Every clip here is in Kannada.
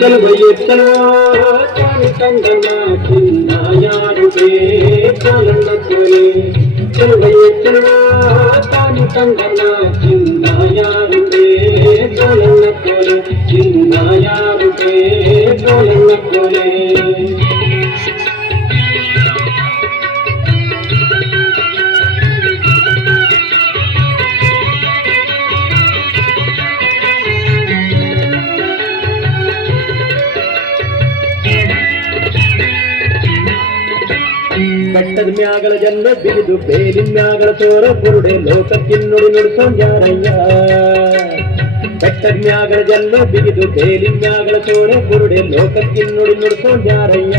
चल भैया चलो तानी तंदना चिन्ना यार पे चलन कोले चल भैया चलो तानी तंदना चिन्ना यार पे चलन कोले चिन्ना यार पे चलन कोले ಬೆಟ್ಟದ ಮ್ಯಾಗಳ ಜನ್ಮ ಬಿಗಿದು ಬೇಲಿನ ಮ್ಯಾಗಳ ತೋರ ಬುರುಡೆ ಲೋಕಕ್ಕಿನ್ನುಡಿ ನುಡಿಸೋ ಯಾರಯ್ಯ ಬೆಟ್ಟದ ಮ್ಯಾಗಳ ಜನ್ಮ ಬಿಗಿದು ಬೇಲಿನ ಮ್ಯಾಗಳ ತೋರ ಬುರುಡೆ ಲೋಕಕ್ಕಿನ್ನುಡಿ ನುಡಿಸೋ ಯಾರಯ್ಯ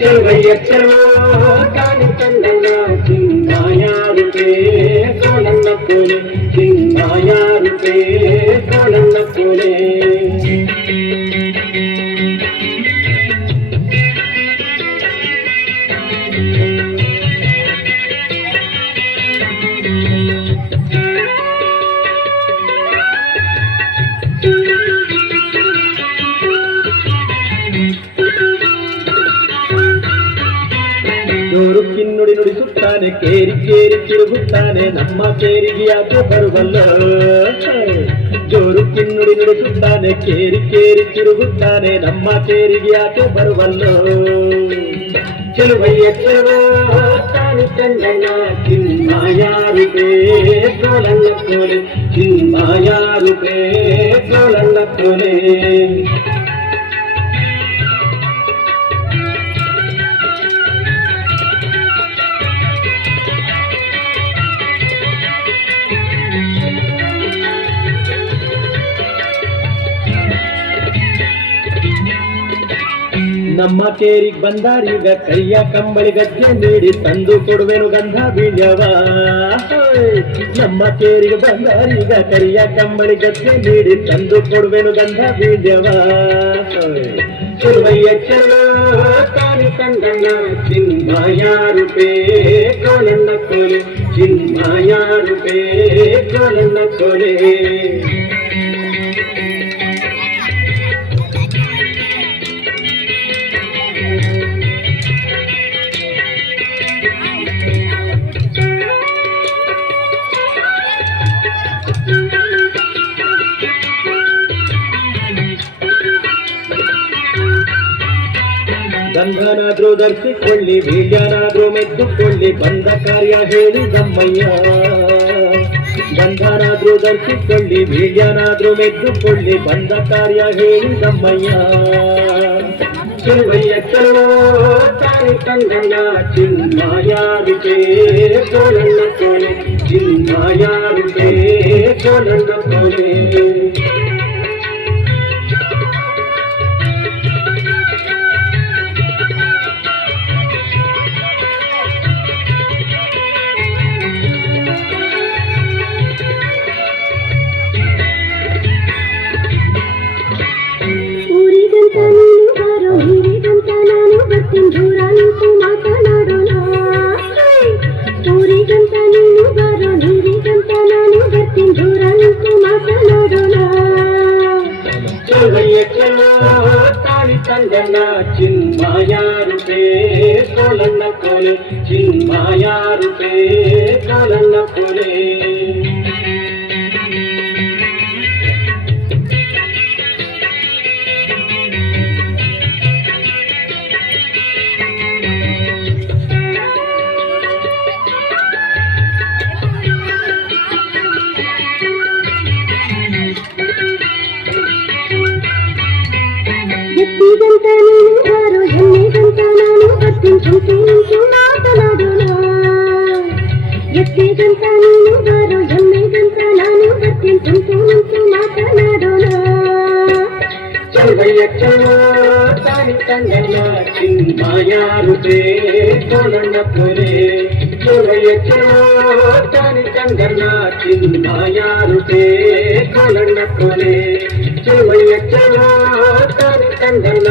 ಚೆಲುವಯ್ಯ ಚೆಲುವ ತಾನಿ ತಂದಣ್ಣ ಚಿನ್ನಾಯಾರುಪೇ ಕೋಲನ್ನ ಕೋಲೆ ಚಿನ್ನಾಯಾರುಪೇ ಕೋಲನ್ನ ಕೋಲೆ ಜೋರು ಕಿನ್ನುಡಿ ನುಡಿಸುತ್ತಾನೆ ಕೇರಿ ಕೇರಿ ತಿರುಗುತ್ತಾನೆ ನಮ್ಮ ಕೇರಿಗೆ ಯಾಕೆ ಬರುವಲ್ಲ ಜೋರು ಕಿನ್ನುಡಿ ನುಡಿಸುತ್ತಾನೆ ಕೇರಿ ಕೇರಿ ತಿರುಗುತ್ತಾನೆ ನಮ್ಮ ಕೇರಿಗೆ ಯಾಕೆ ಬರುವಲ್ಲ ಚೆಲುವಯ್ಯ ಚೆಲುವ ತಾನಿ ತಂದಣ್ಣ ಚಿನ್ನಾಯಾರುಪೇ ಕೋಲನ್ನ ಕೋಲೆ ಚಿನ್ನಾಯಾರುಪೇ ಕೋಲನ್ನ ಕೋಲೆ ನಮ್ಮ ಕೇರಿಗೆ ಬಂದಾರೀಗ ಕೈಯ ಕಂಬಳಿ ಗಜ್ಜೆ ನೀಡಿ ತಂದು ಕೊಡುವೆನು ಗಂಧ ಬೀಳ್ಯವ ನಮ್ಮ ಕೇರಿಗೆ ಬಂದಾರೀಗ ಕೈಯ ಕಂಬಳಿ ಗಜ್ಜೆ ನೀಡಿ ತಂದು ಕೊಡುವೆನು ಗಂಧ ಬೀಳ್ಯವ ಚೆಲುವಯ್ಯ ಚೆಲುವ ತಾನಿ ತಂದಣ್ಣ ಚಿನ್ಮಾಯಾರುಪೇ ಕೋಲನ್ನ ಕೋಲೆ ಚಿನ್ಮಾಯಾರುಪೇ ಕೋಲನ್ನ ಕೋಲೆ ಗಂಧನಾದ್ರೂ ಧರಿಸಿಕೊಳ್ಳಿ ವೀಳ್ಯನಾದ್ರೂ ಮೆದ್ದುಕೊಳ್ಳಿ ಬಂದ ಕಾರ್ಯ ಹೇಳಿ ಗಮ್ಮಯ್ಯ ಗಂಧನಾದ್ರೂ ಧರಿಸಿಕೊಳ್ಳಿ ವೀಳ್ಯನಾದ್ರೂ ಮೆದ್ದುಕೊಳ್ಳಿ ಬಂದ ಕಾರ್ಯ ಹೇಳಿ ಗಮ್ಮಯ್ಯ ಚೆಲುವಯ್ಯ ಚೆಲುವ ತಾನಿ ತಂದಣ್ಣ ಚಿನ್ನಾಯಾರುಪೇ ಕೋಲನ್ನ ಕೋಲೆ ಚಿನ್ನಾಯಾರುಪೇ ಕೋಲನ್ನ ಕೋಲೆ ತಾನಿ ತಂದಣ್ಣ ಚಿನ್ಮಾಯಾರುಪೇ ಕೋಲನ್ನ ಕೋಲೆ ಚಿನ್ಮಾಯಾರುಪೇ ಕೋಲನ್ನ ಕೋಲೆ ತಾನಿ ತಂಗಣ್ಣ ಮಾಯಾರುತೆ ಕೋಲಣ್ಣ ಪುರೇ ಚಲುವಯ್ಯ ಚಲೋ ತಾನಿ ತಂಗಣ್ಣ ಮಾಯಾರುತೆ ಕೋಲಣ್ಣ ಪುರೇ ಚಲುವಯ್ಯ ಚಲೋ ತಾನಿ ತಂಗಣ್ಣ